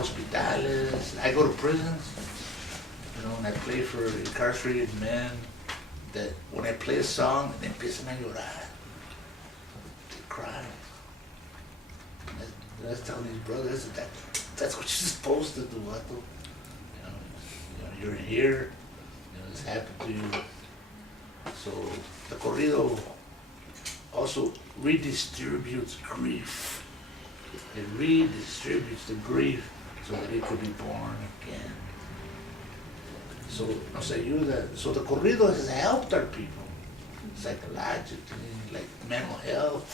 hospitales. I go to prisons, you know, and I play for incarcerated men. That when I play a song, they empiezan a llorar. They cry. And I was telling these brothers that's what you're supposed to do, Vato. You know, you're here. You know, this happened to you. So the corrido also redistributes grief. It redistributes the grief so that it could be born again. So so the corrido has helped our people psychologically, like mental health,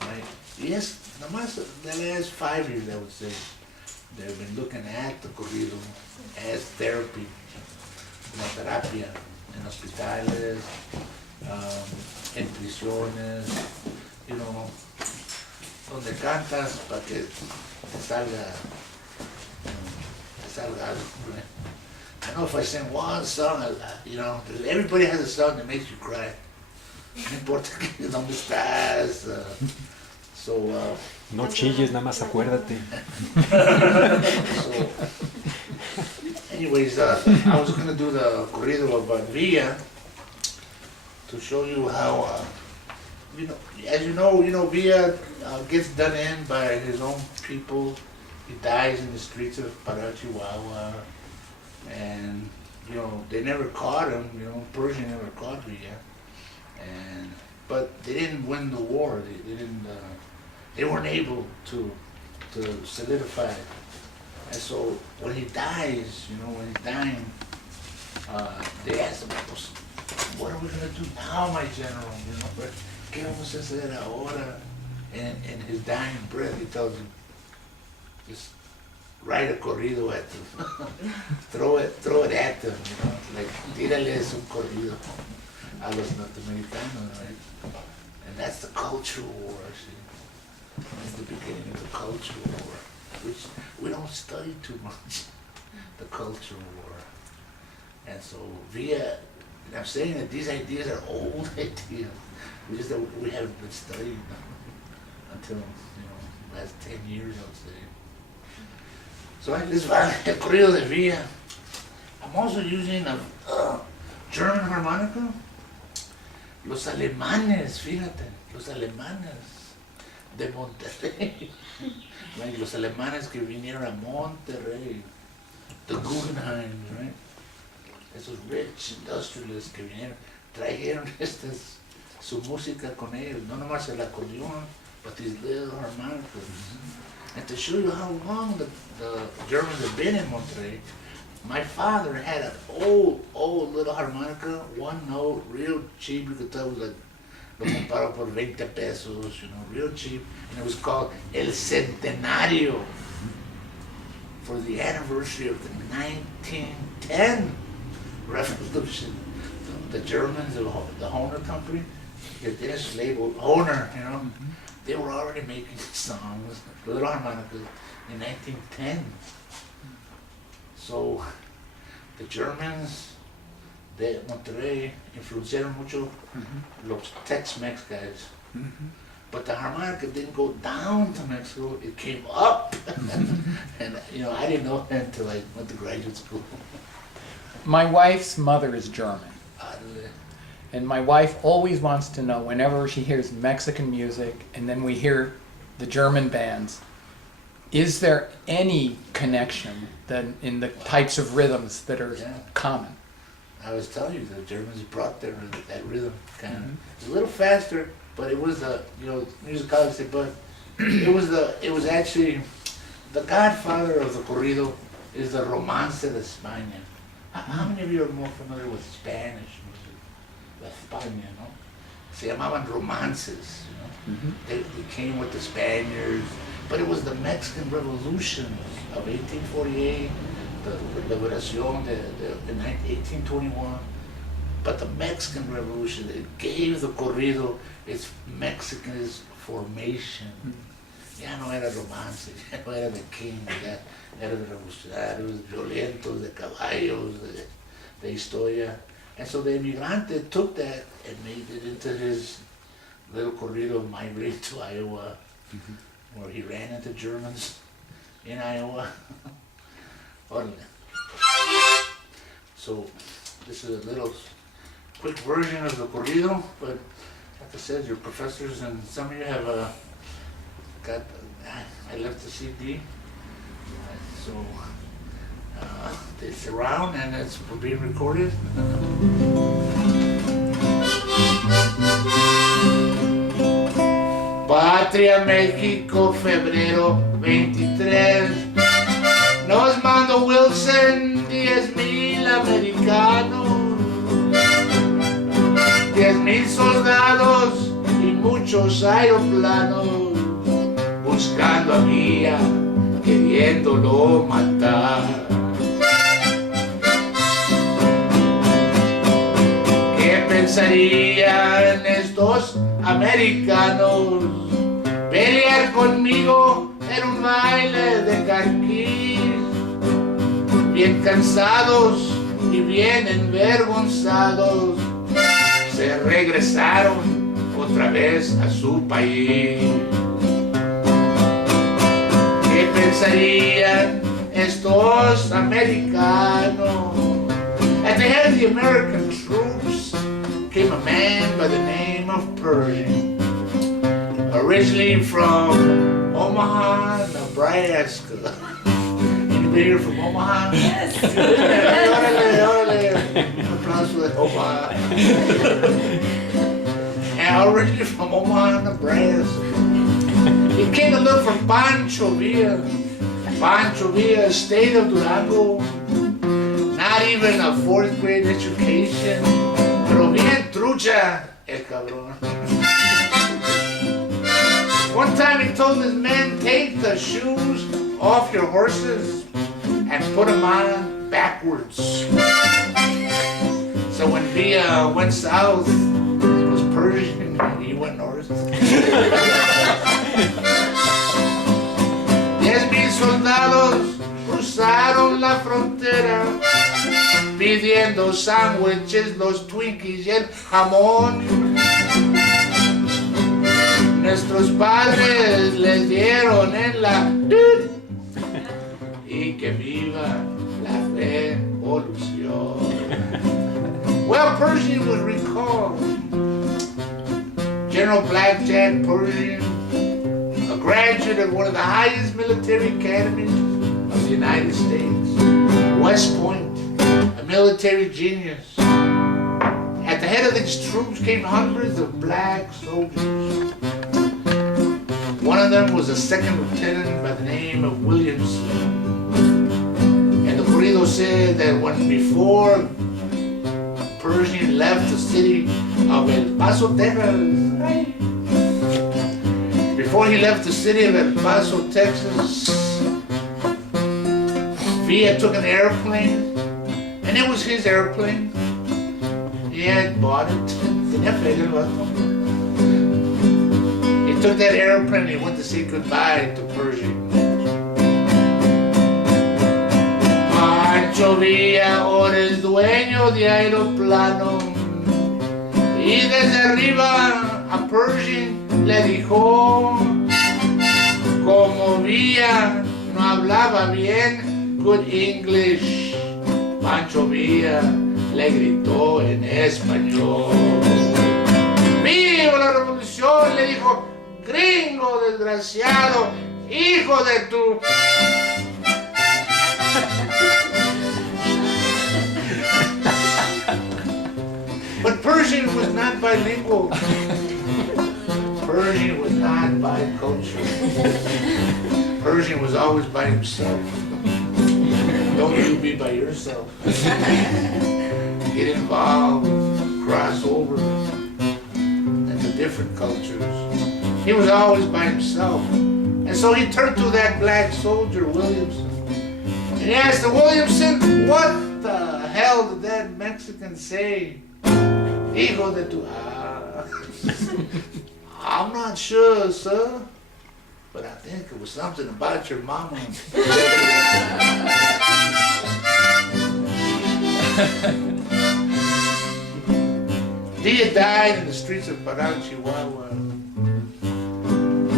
right? Yes, nomás the last 5 years, I would say, they've been looking at the corrido as therapy, como terapia, en hospitales, en prisiones, you know, donde cantas para que te salga algo, right? I know if I sing one song, you know, everybody has a song that makes you cry. No importa dónde estás. No chilles, nada más acuérdate. So, anyways, I was going to do the corrido about Villa to show you how, you know, as you know, Villa gets done in by his own people. He dies in the streets of Chihuahua. And, you know, they never caught him, you know, Persia never caught Villa. But they didn't win the war. They weren't able to solidify it. And so when he dies, you know, when he's dying, they asked him, what are we going to do now, my general? You know, ¿qué vamos a hacer ahora? And in his dying breath, he tells him, just write a corrido at them. throw it at them, you know, like, tírales un corrido a los norteamericanos, right? And that's the cultural war, see? That's the beginning of the cultural war, which we don't study too much, the cultural war. And so Villa, and I'm saying that these ideas are old ideas, we haven't been studying them until, you know, last 10 years, I would say. So I just el corrido de Villa. I'm also using a German harmonica. Los alemanes, fíjate, los alemanes de Monterrey. Like los alemanes que vinieron a Monterrey, the Guggenheim, right? Esos rich industrialists que vinieron, trajeron su música con ellos, no nomás el acordeón, but these little harmonicas. And to show you how long the Germans have been in Monterrey, my father had an old little harmonica, one note, real cheap. You could tell it was like, lo compraron por 20 pesos, you know, real cheap. And it was called El Centenario, for the anniversary of the 1910 revolution. The Germans, the Hohner company, this label, Hohner, you know, they were already making songs, little harmonicas, in 1910. So the Germans de Monterrey influenciaron mucho los Tex-Mex guys. But the harmonica didn't go down to Mexico, it came up. And you know, I didn't know that until I went to graduate school. My wife's mother is German. And my wife always wants to know, whenever she hears Mexican music and then we hear the German bands, is there any connection then in the types of rhythms that are common? I was telling you, the Germans brought that rhythm kind of. It's a little faster, but it was you know, musicologists say, but it was actually the godfather of the corrido is the Romance de España. How many of you are more familiar with Spanish music? La España, no? Se llamaban romances, you know? They came with the Spaniards, but it was the Mexican Revolution of 1848, the Liberación in 1821. But the Mexican Revolution, it gave the corrido its Mexican formation. Ya no era romance, ya no era de king, ya era de revolucionarios, violentos, de caballos, de historia. And so the emigrante took that and made it into his little corrido migrating to Iowa, where he ran into Germans in Iowa. Órale. So this is a little quick version of the corrido, but like I said, your professors and some of you have got, I left the CD, so it's around and it's being recorded. Patria México, febrero 23. Nos mandó Wilson 10,000 americanos, 10,000 soldados y muchos aeroplanos, buscando a Villa, queriéndolo matar. ¿Qué pensarían estos americanos? Pelear conmigo era un baile de carquís. Bien cansados y bien envergonzados, se regresaron otra vez a su país. ¿Qué pensarían estos americanos? At the head of the American troops came a man by the name of Pershing, originally from Omaha, Nebraska. Anybody here from Omaha? Yes. Órale. Un aplauso de Omaha. And originally from Omaha, Nebraska. He came to look for Pancho Villa. Pancho Villa, state of Durango. Not even a 4th grade education. Pero bien trucha el cabrón. One time he told his men, take the shoes off your horses and put them on backwards. So when Villa went south, it was Persian, and he went north. 10,000 soldados cruzaron la frontera, pidiendo sándwiches, los Twinkies y el jamón. Nuestros padres les dieron en la y que viva la revolución. Well, Pershing was recalled. General Blackjack Pershing, a graduate of one of the highest military academies of the United States, West Point, a military genius. At the head of these troops came hundreds of black soldiers. One of them was a second lieutenant by the name of Williamson. And the corrido said that when before Pershing left the city of El Paso, Texas, before he left the city of El Paso, Texas, Villa took an airplane, and it was his airplane. He had bought it. He took that airplane and he went to say goodbye to Pershing. Pancho Villa ahora es dueño de aeroplano, y desde arriba a Pershing le dijo, como Villa no hablaba bien good English, Pancho Villa le gritó en español. ¡Viva la revolución!, le dijo, gringo desgraciado, hijo de tu... But Pershing was not bilingual. Pershing was not bicultural. Pershing was always by himself. Don't you be by yourself. Get involved, cross over into different cultures. He was always by himself. And so he turned to that black soldier, Williamson. And he asked the Williamson, what the hell did that Mexican say? Hijo de tu... I'm not sure, sir. But I think it was something about your mama. Dia died in the streets of Parral, Chihuahua.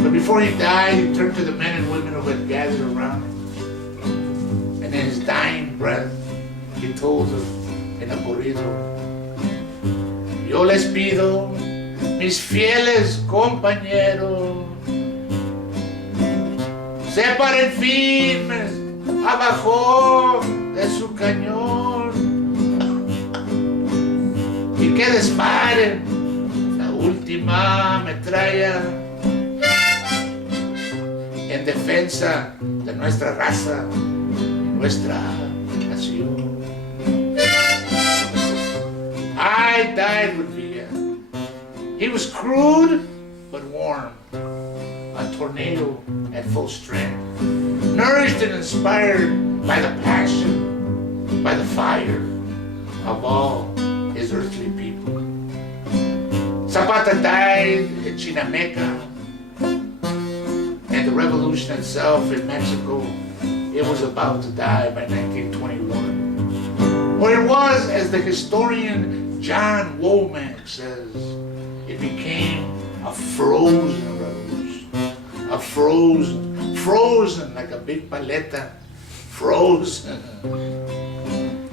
But before he died, he turned to the men and women who had gathered around him. he told them in a corrido, yo les pido, mis fieles compañeros, se paren firmes abajo de su cañón y que disparen la última metralla en defensa de nuestra raza, nuestra nación. I died with Villa. He was crude but warm, a tornado at full strength, nourished and inspired by the passion, by the fire of all his earthly people. Zapata died in Chinameca, and the revolution itself in Mexico, it was about to die by 1921. Or it was, as the historian John Womack says, it became a frozen revolution. A frozen like a big paleta, frozen.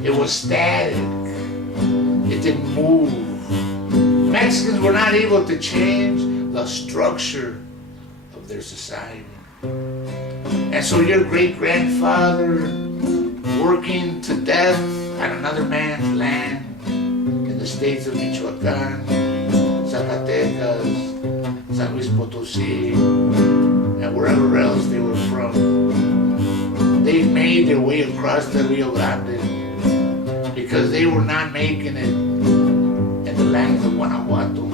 It was static. It didn't move. Mexicans were not able to change the structure of their society. And so your great-grandfather, working to death on another man's land in the states of Michoacán, Zacatecas, San Luis Potosí, and wherever else they were from, they made their way across the Rio Grande because they were not making it in the lands of Guanajuato,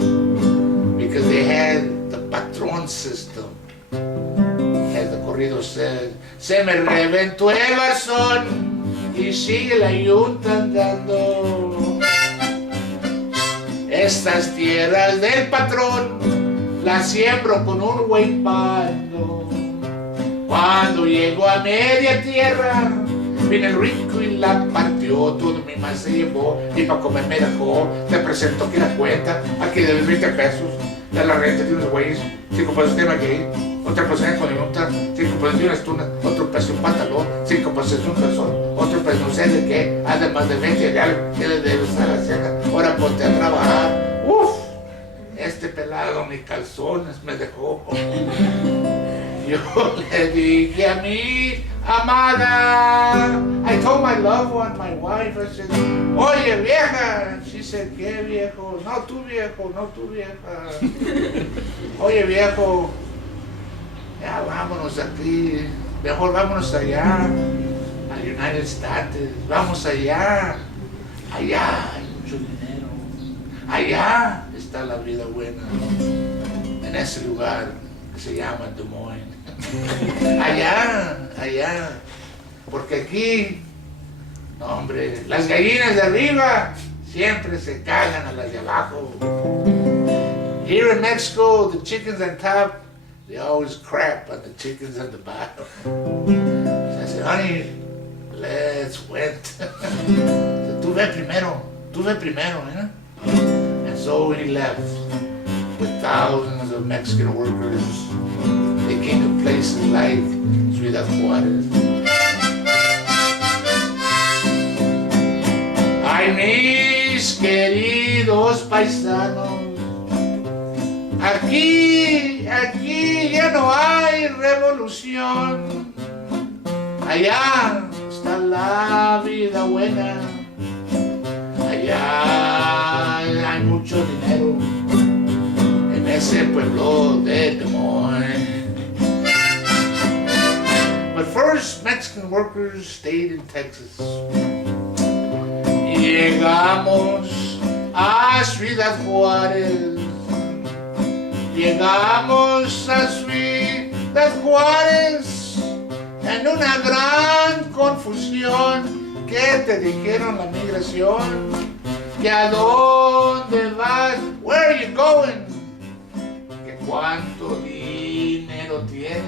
because they had the patron system. As the corrido said, se me reventó el barzón y sigue la yunta andando. Estas tierras del patrón las siembro con un huipando. Cuando llego a media tierra, vino el rico y la partió, todo mi más se llevó y pa' comer me dejó. Te presento que la cuenta, aquí debes 20 pesos, de la renta de unos güeyes, 5 pesos de maguey, otra peso en conjunta, 5 pesos de una estuna, otro peso un pantalón, 5 pesos un calzón, otro peso no sé de qué, además de 20 de algo, que le debes a la cena, ahora ponte a trabajar. Uf, este pelado ni calzones me dejó. Yo le dije a mi amada, I told my loved one, my wife, I said, oye vieja, she said, ¿qué viejo? No tú viejo, no tú vieja. Oye viejo, ya vámonos aquí, mejor vámonos allá, al United States, vamos allá, allá hay mucho dinero, allá está la vida buena, en ese lugar que se llama Des Moines. Allá, porque aquí, no hombre, las gallinas de arriba siempre se cagan a las de abajo. Here in Mexico, the chickens on top, they always crap on the chickens on the bottom. So I said, honey, let's wait. So, tú ve primero, ¿eh? And so he left with thousands of Mexican workers. They came to places like Ciudad Juárez. Ay, mis queridos paisanos, aquí ya no hay revolución. Allá está la vida buena. Allá hay mucho dinero en ese pueblo de Des Moines. But first, Mexican workers stayed in Texas. Llegamos a Ciudad Juárez. Llegamos a Ciudad Juárez en una gran confusión. ¿Qué te dijeron la migración? ¿Que a dónde vas? Where are you going? ¿Que cuánto dinero tienes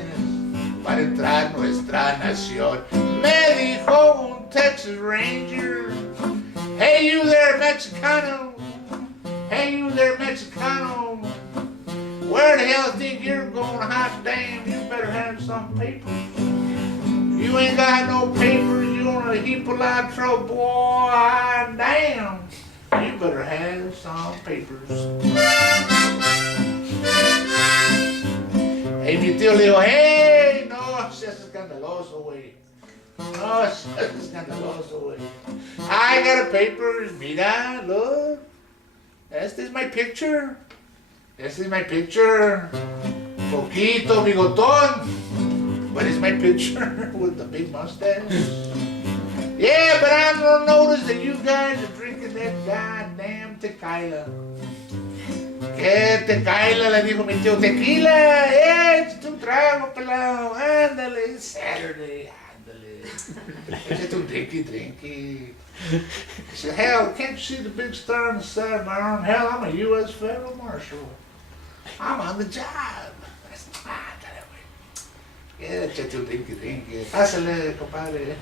para entrar a nuestra nación? Me dijo un Texas Ranger. Hey you there Mexicano, hey you there Mexicano, where the hell think you're going? Hot damn, you better have some paper. You ain't got no paper, you don't a heap of lot of trouble, boy, damn. You better have some papers. Y mi tío le dijo, hey, no seas escandaloso, güey. No seas escandaloso, güey. I got a paper, mira, look. Este is my picture. This is my picture. Poquito bigotón. But it's my picture with the big mustache. Yeah, but I don't notice that you guys are drinking that goddamn tequila. ¿Qué tequila? Le dijo mi tío. Tequila, échate un trago, pelado. Ándale, it's Saturday. Ándale. Échate un drinky. He said, hell, can't you see the big star on the side of my arm? Hell, I'm a U.S. federal marshal. I'm on the job. I said, dale, güey. Yeah, échate un drinky. Pásale, compadre.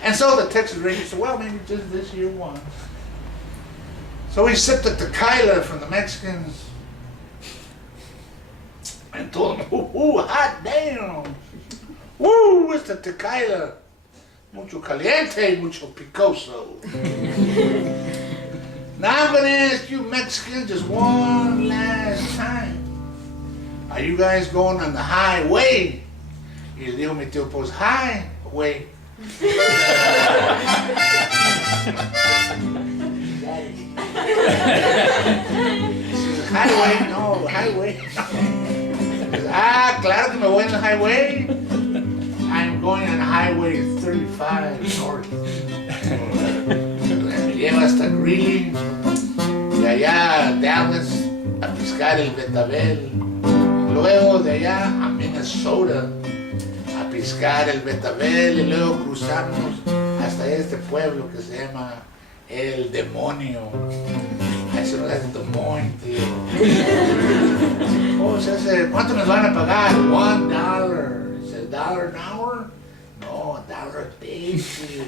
And so the Texas Ranger said, well, maybe just this year once. So he sipped the tequila from the Mexicans and told them, ooh, hot damn. Woo, it's the tequila. Mucho caliente, mucho picoso. Now I'm going to ask you Mexicans just one last time. Are you guys going on the highway? Y le dijo mi tío, pues highway. Highway, no, highway. Claro que me voy en el highway. I'm going on highway 35 north. Me lleva hasta Greeley. De allá a Dallas a pescar el betabel. Luego de allá a Minnesota a pescar el betabel y luego cruzamos hasta este pueblo que se llama El Demonio. Eso no es Des Moines, tío. Oh, ¿cuánto nos van a pagar? $1. ¿Es el $1 an hour? No, $1 a day, tío.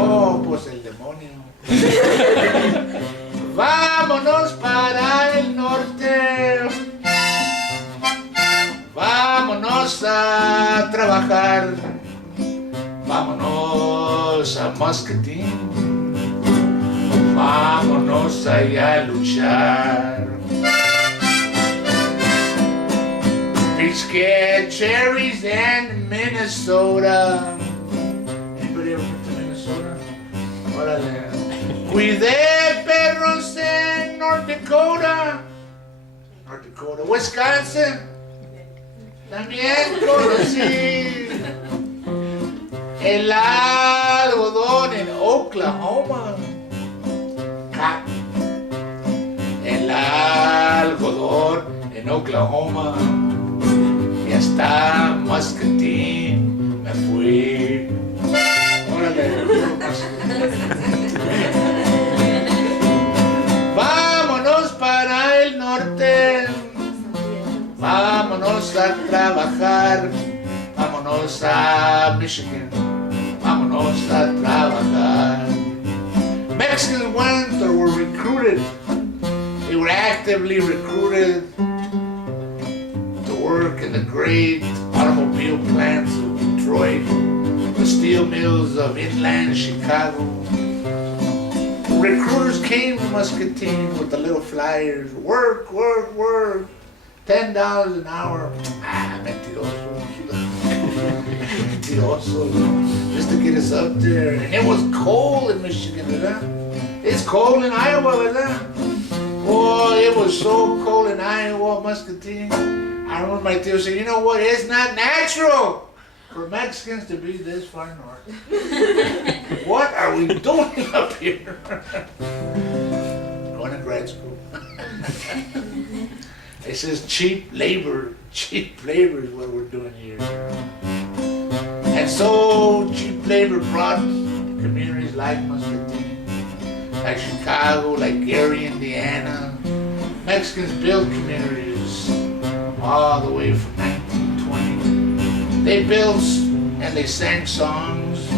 Oh, pues el demonio. Vámonos para el norte. Vámonos a trabajar. Vámonos a Muscatine. Vámonos allá a luchar. Pisqué cherries in Minnesota. Anybody ever been to Minnesota? Órale. Cuidé perros en North Dakota. North Dakota. Wisconsin. También conocí el algodón en Oklahoma. El algodón en Oklahoma. Y hasta Muscatine me fui. Órale. Vámonos para el norte. Vámonos a trabajar. Vámonos a Michigan. Vámonos a trabajar. Mexicans went or were recruited. They were actively recruited to work in the great automobile plants of Detroit, the steel mills of inland Chicago. Recruiters came to Muscatine with the little flyers. Work, work, work. $10 an hour. Mentiroso. Mentiroso. Just to get us up there. And it was cold in Michigan, ¿verdad? It's cold in Iowa, ¿verdad? Boy, it was so cold in Iowa, Muscatine. I remember my tío saying, you know what? It's not natural for Mexicans to be this far north. What are we doing up here? Going to grad school. It says cheap labor is what we're doing here. And so cheap labor brought communities like Muscatine, like Chicago, like Gary, Indiana. Mexicans built communities all the way from 1920. They built and they sang songs.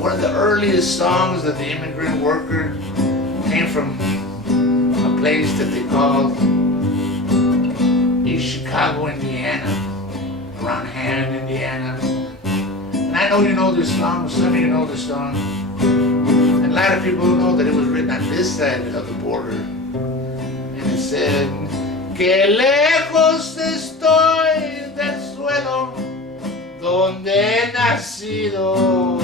One of the earliest songs of the immigrant worker came from a place that they called East Chicago, Indiana, around Hammond, Indiana. And I know you know this song, some of you know this song. And a lot of people don't know that it was written on this side of the border. And it said, que lejos estoy del suelo donde he nacido.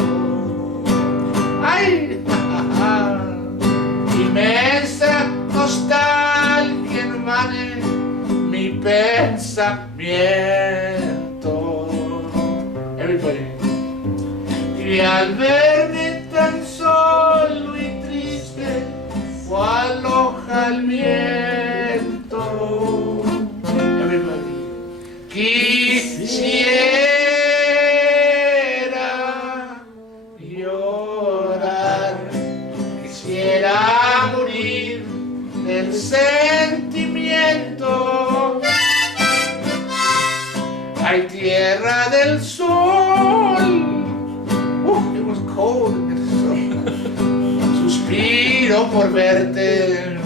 Ay, inmensa nostalgia invade mi pensamiento. Everybody. Y al verme tan solo y triste, cual hoja al viento. Everybody. Quisiera llorar, quisiera morir del sentimiento. Ay, tierra del sol. It was cold. Suspiro por verte.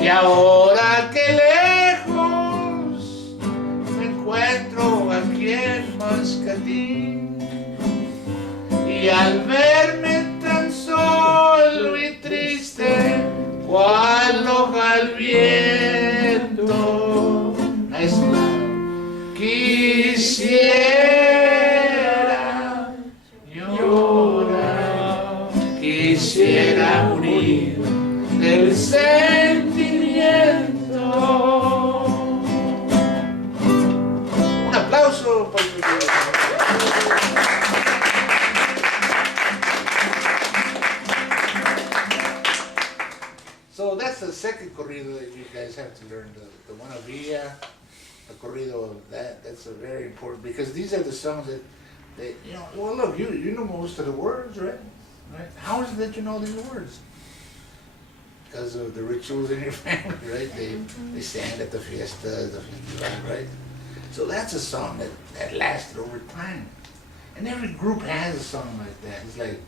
Y ahora que lejos me encuentro aquí en Mascatín. Y al verme tan solo y triste, cual hoja al viento. Nice love. Quisiera llorar, quisiera morir del sentimiento. Un aplauso para el So that's the second corrido that you guys have to learn, the one of Villa. A corrido, that's a very important, because these are the songs that you know, well look, you know most of the words, right? How is it that you know these words? Because of the rituals in your family, right? They sang at the fiestas, the festival, right? So that's a song that lasted over time. And every group has a song like that. It's like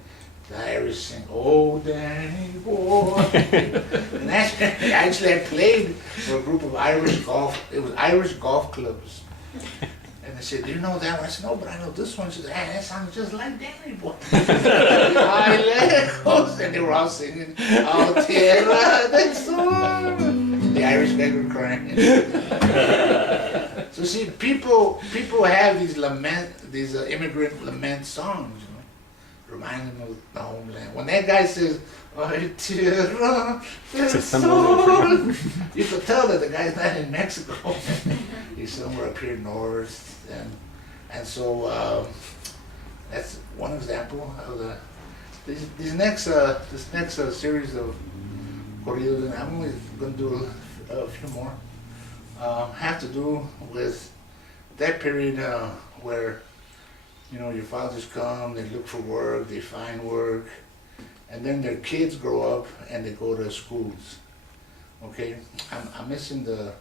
the Irish sing, "Oh Danny Boy." And actually I played for a group of Irish golf, it was Irish golf clubs. And they said, "Do you know that one?" I said, "No, but I know this one." She said, "Hey, that sounds just like Danny Boy." Ay, lejos. And they were all singing, "Oh, tierra del sol." The Irish guys were crying. So see, people have these immigrant lament songs. Remind them of the homeland. When that guy says, "Ay, tierra del sol," you could tell that the guy's not in Mexico. He's somewhere up here north. And so that's one example of this next series of corridos, and I'm only going to do a few more, have to do with that period where, you know, your fathers come, they look for work, they find work, and then their kids grow up and they go to schools. Okay, I'm missing the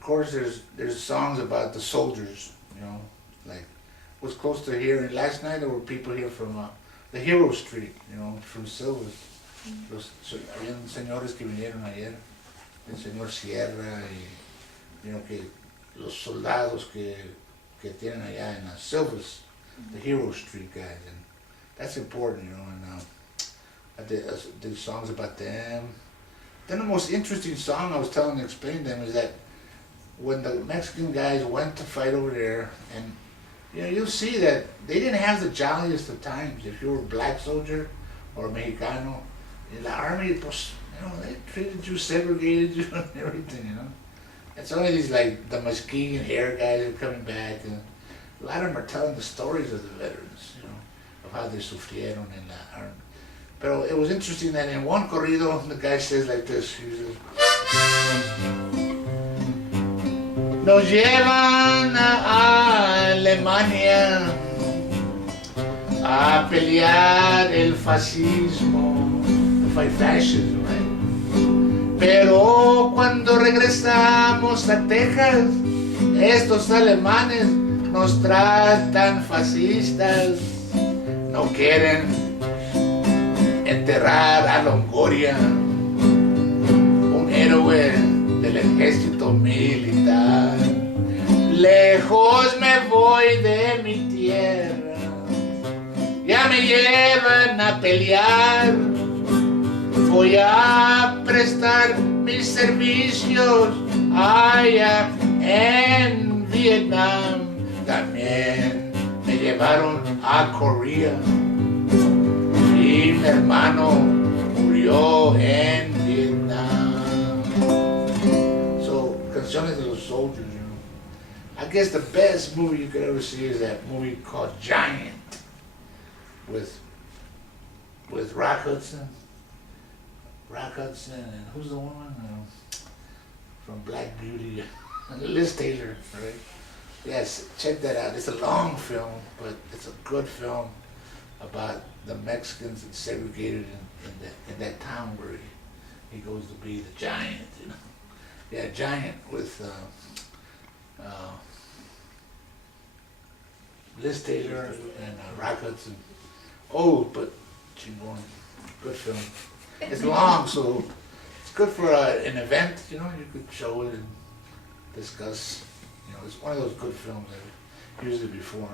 course. There's songs about the soldiers, you know, like what's close to here. And last night there were people here from the Hero Street, you know, from Silvers. Habían señores que vinieron ayer, el señor Sierra y, you know, que los soldados que tienen allá in Silvers, the Hero Street guys, and that's important, you know. And I did songs about them. Then the most interesting song I was explaining to them is that when the Mexican guys went to fight over there, and you know, you'll see that they didn't have the jolliest of times. If you were a black soldier or a Mexicano in the army, pues, you know, they treated you, segregated you, and everything, you know. It's only these like the Muskegon hair guys are coming back, and a lot of them are telling the stories of the veterans, you know, of how they sufrieron in the army. But it was interesting that in one corrido, the guy says like this, he says, "Nos llevan a Alemania a pelear el fascismo," to fight fascism, right? Pero cuando regresamos a Texas, estos alemanes nos tratan fascistas, no quieren enterrar a Longoria, un héroe del ejército militar. Lejos me voy de mi tierra, me llevan a pelear, voy a prestar mis servicios allá en Vietnam. También me llevaron a Corea y mi hermano murió en Vietnam. So, canciones de los soldiers, you know. I guess the best movie you could ever see is that movie called Giant with Rock Hudson. Rock Hudson and who's the woman from Black Beauty? Liz Taylor, right? Yes, check that out. It's a long film, but it's a good film about the Mexicans that's segregated in that town where he goes to be the giant, you know. Yeah, Giant with Liz Taylor and Rock Hudson. Old, but chingon. Good film. It's long, so it's good for an event, you know. You could show it and discuss. You know, it's one of those good films I've used it before.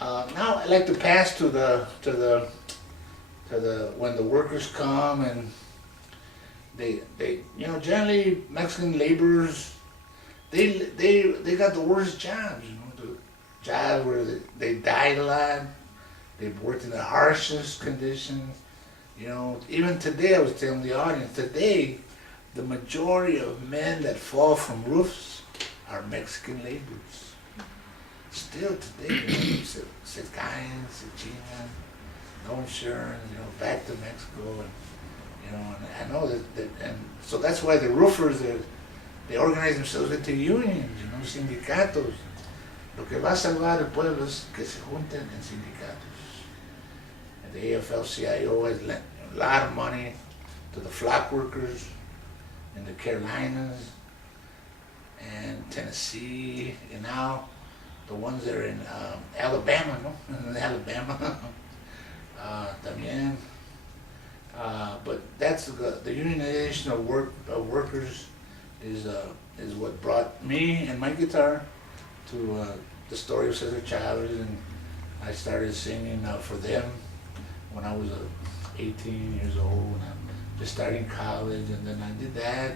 Now I'd like to pass to the when the workers come and they you know, generally Mexican laborers they got the worst jobs, you know, the jobs where they died a lot. They've worked in the harshest conditions. You know, even today, I was telling the audience, today, the majority of men that fall from roofs are Mexican laborers. Still today, you know, se caen, se chingan, no insurance, you know, back to Mexico, and you know, and I know that and so that's why the roofers, they organize themselves into unions, you know, sindicatos. Lo que va a salvar el pueblo es que se junten en sindicatos. And the AFL-CIO has lent a lot of money to the flock workers in the Carolinas and Tennessee, and now the ones that are in Alabama, no? In Alabama, también. But that's the unionization of workers is what brought me and my guitar to the story of Cesar Chavez, and I started singing for them when I was 18 years old, and I'm just starting college, and then I did that,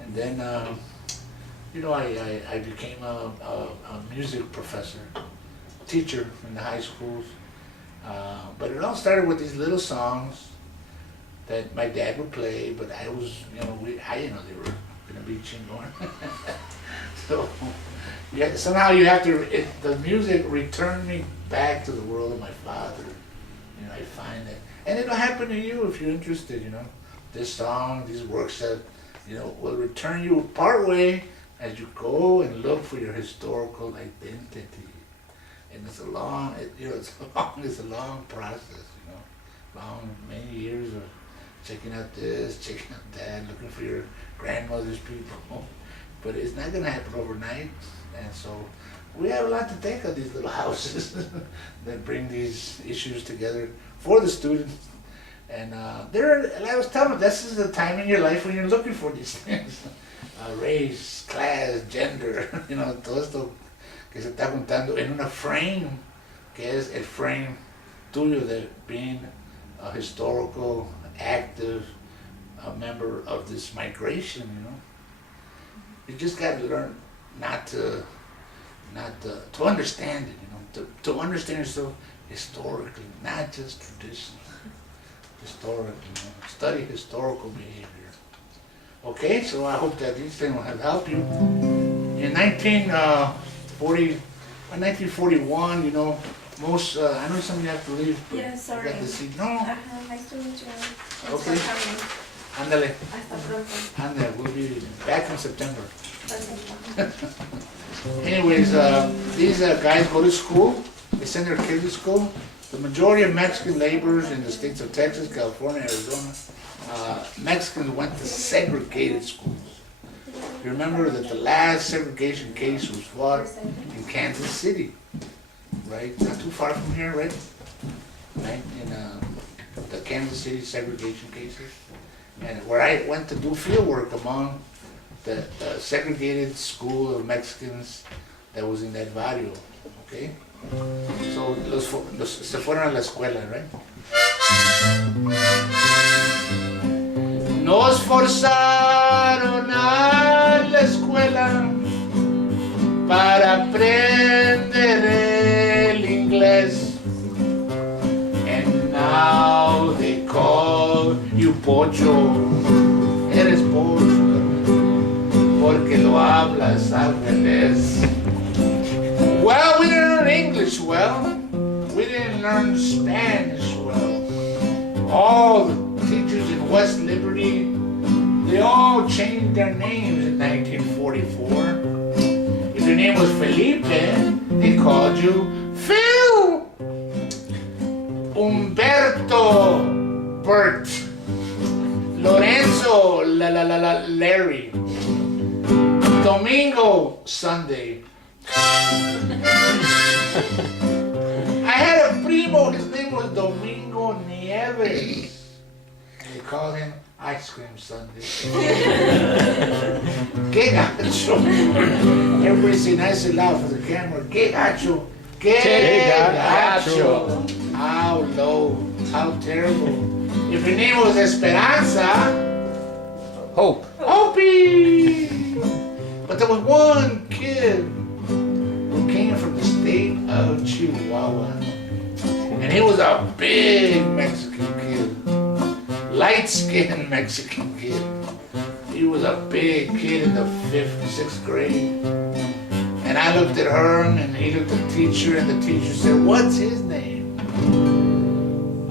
and then you know, I became a music professor, teacher in the high schools, but it all started with these little songs that my dad would play, but I was, you know, I didn't know they were gonna be chingon. So yeah, somehow you have to, the music returned me back to the world of my father. You know, I find that, and it'll happen to you if you're interested, you know. This song, these works that, you know, will return you part way as you go and look for your historical identity. And it's a long, you know, it's a long process, you know, many years of checking out this, checking out that, looking for your grandmother's people. But it's not gonna happen overnight, and so we have a lot to take of these little houses that bring these issues together for the students. And like I was telling them, this is the time in your life when you're looking for these things. Race, class, gender, you know, todo esto que se está juntando en una frame, que es el frame tuyo de being a historical, active member of this migration, you know. You just got to learn not to understand it, you know, to understand yourself historically, not just traditionally. Historically, you know, study historical behavior. Okay, so I hope that these things will have helped you. In 1941, you know, most, I know some of you have to leave, but yeah, sorry. you got to see, no, Nice to meet you. Thanks okay. for coming. Ándale, Hasta pronto. ándale, we'll be back in September. Perfecto. Anyways, these guys go to school, they send their kids to school. The majority of Mexican laborers in the states of Texas, California, Arizona, Mexicans went to segregated schools. You remember that the last segregation case was fought in Kansas City, right? Not too far from here, right? Right, in the Kansas City segregation cases. And where I went to do field work among the segregated school of Mexicans that was in that Varios, okay? So los se fueron a la escuela, right? Nos forzaron a la escuela para aprender el inglés. And now they call you Pocho. Eres Pocho, porque lo hablas al revés. Well, we didn't learn English well. We didn't learn Spanish well. All the teachers in West Liberty, they all changed their names in 1944. If your name was Felipe, they called you Phil. Humberto, Bert. Lorenzo, Larry. Domingo, Sunday. I had a primo, his name was Domingo Nieves. They called him Ice Cream Sunday. Que gacho. Everybody say nice and loud for the camera. Que gacho. Que gacho. How low. How terrible. If your name was Esperanza. Hope. Opie. But there was one kid who came from the state of Chihuahua. And he was a big Mexican kid. Light-skinned Mexican kid. He was a big kid in the 5th, 6th grade. And I looked at her and he looked at the teacher and the teacher said, "What's his name?"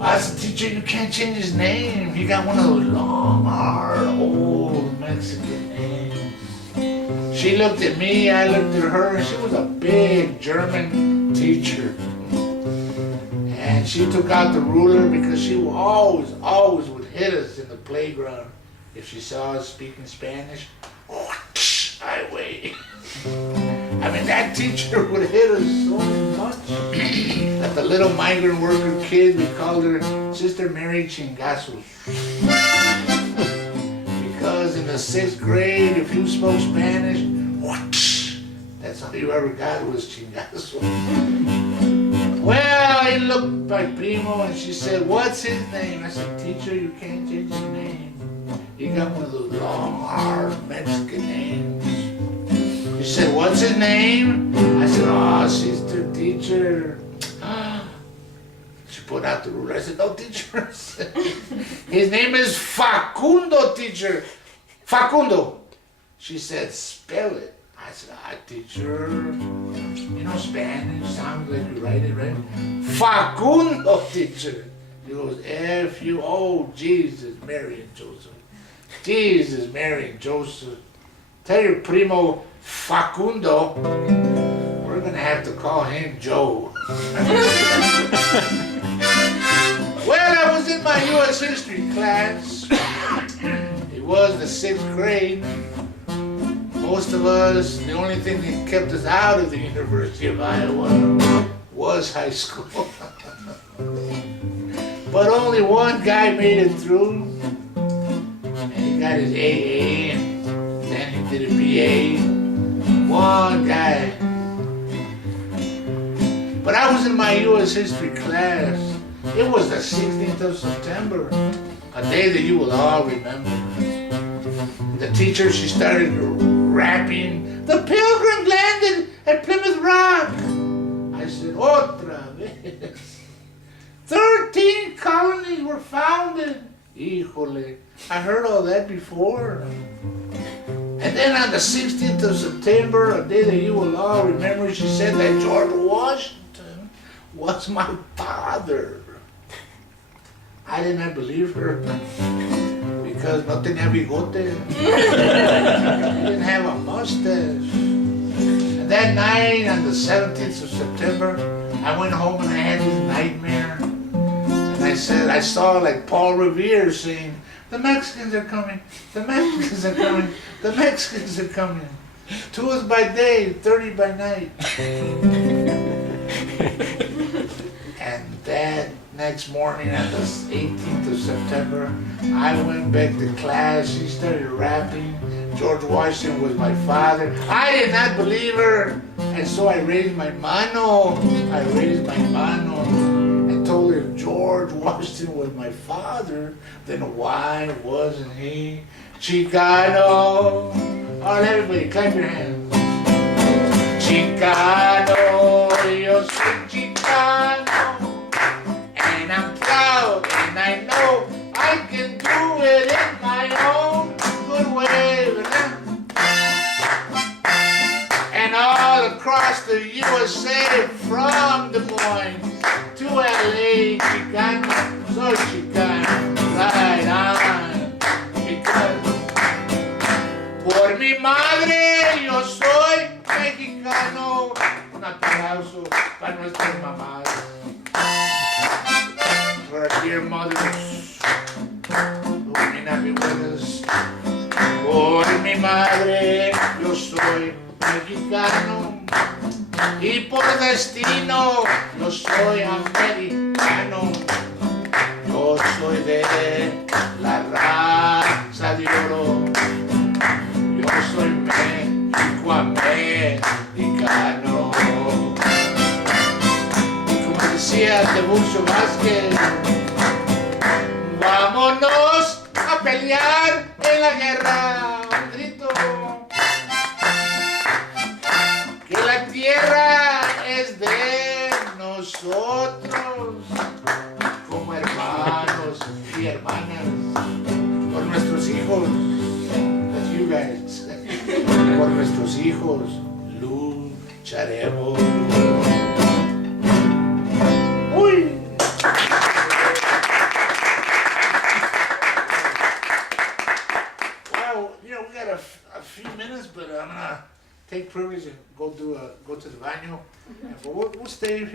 I said, "Teacher, you can't change his name. He got one of those long, hard, old Mexican names." She looked at me, I looked at her, and she was a big German teacher. And she took out the ruler because she always would hit us in the playground if she saw us speaking Spanish. Highway. I mean, that teacher would hit us so much that the little migrant worker kid, we called her Sister Mary Chingazos. Because in the 6th grade, if you spoke Spanish, that's all you ever got was Chingazos. Well, I looked at my primo and she said, "What's his name?" I said, "Teacher, you can't change his name. He got one of those long, hard Mexican names." She said, "What's his name?" I said, "Oh, sister, teacher." She put out the ruler. I said, "No, teacher." "His name is Facundo, teacher. Facundo." She said, "Spell it." I said, "Teacher, you know Spanish, sounds like you write it, right?" "Facundo, teacher." He goes, F-U-O, Jesus, Mary and Joseph. Jesus, Mary and Joseph. Tell your primo Facundo, we're gonna have to call him Joe. Well, I was in my U.S. history class. It was the 6th grade. Most of us, the only thing that kept us out of the University of Iowa was high school. But only one guy made it through. And he got his AA, and then he did a BA. One guy. But I was in my U.S. history class. It was the 16th of September, a day that you will all remember. The teacher, she started rapping, "The Pilgrims landed at Plymouth Rock." I said, "Otra vez. 13 colonies were founded." Híjole, I heard all that before. And then on the 16th of September, a day that you will all remember, she said that George Washington was my father. I did not believe her because no tenía bigote. He didn't have a mustache. And that night on the 17th of September, I went home and I had this nightmare. And I said, I saw like Paul Revere saying, "The Mexicans are coming, the Mexicans are coming, the Mexicans are coming. 2 is by day, 30 by night." And that next morning on the 18th of September, I went back to class. She started rapping. George Washington was my father. I did not believe her. And so I raised my mano. boasting with my father, then why wasn't he Chicano? All right, everybody, clap your hands. Chicano, yo soy Chicano, and I'm proud, and I know I can do it in my own good way. And all across the USA, from Des Moines to LA, Chicano, soy Chicano, right on, because por mi madre yo soy mexicano. Un aplauso para nuestras mamás. For our dear mothers, who may not be with us. Por mi madre yo soy mexicano. Y por destino yo soy americano. Yo soy de la raza de oro. Yo soy México-americano. Y como decía Tiburcio Vázquez, vámonos a pelear en la guerra. Un grito. Que la tierra es de nosotros, como hermanos y hermanas, por nuestros hijos. That's you guys. Por nuestros hijos lucharemos. Uy. Well, you know, we got a few minutes, but I'm gonna take privilege and go to the baño. But we'll stay here.